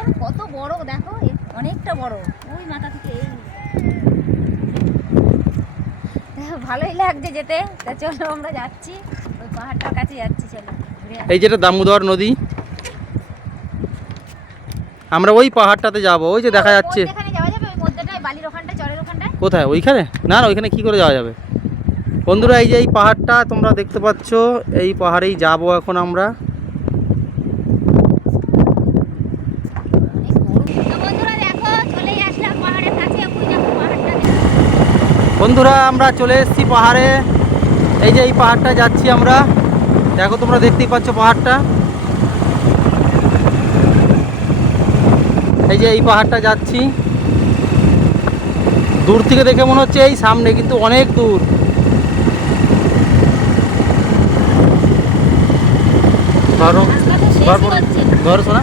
সুন্দর, কত বড় দেখো, অনেকটা বড়, ওই মাথা থেকে এই ভালোই লাগছে যেতে। তা চলো আমরা যাচ্ছি, ওই পাহাড়টার কাছে যাচ্ছি, চলো ঘুরে আসি। এই যেটা দামোদর নদী, আমরা ওই পাহাড়টাতে যাব, ওই যে দেখা যাচ্ছে। ওইখানে যাওয়া যাবে, ওই মধ্যটায় বালির ওখানটায়, চরের ওখানটায়। কোথায়? ওইখানে? না না, ওইখানে কি করে যাওয়া যাবে বন্ধুরা? এই যে এই পাহাড়টা তোমরা দেখতে পাচ্ছ, এই পাহাড়েই যাব এখন আমরা। বন্ধুরা আমরা চলে এসেছি পাহাড়ে, এই যে এই পাহাড়টা যাচ্ছি আমরা, দেখো তোমরা দেখতেই পাচ্ছ পাহাড়টা, এই যে এই পাহাড়টা যাচ্ছি। দূর থেকে দেখে মনে হচ্ছে এই সামনে, কিন্তু অনেক দূর। ধরো ধরো শোনা।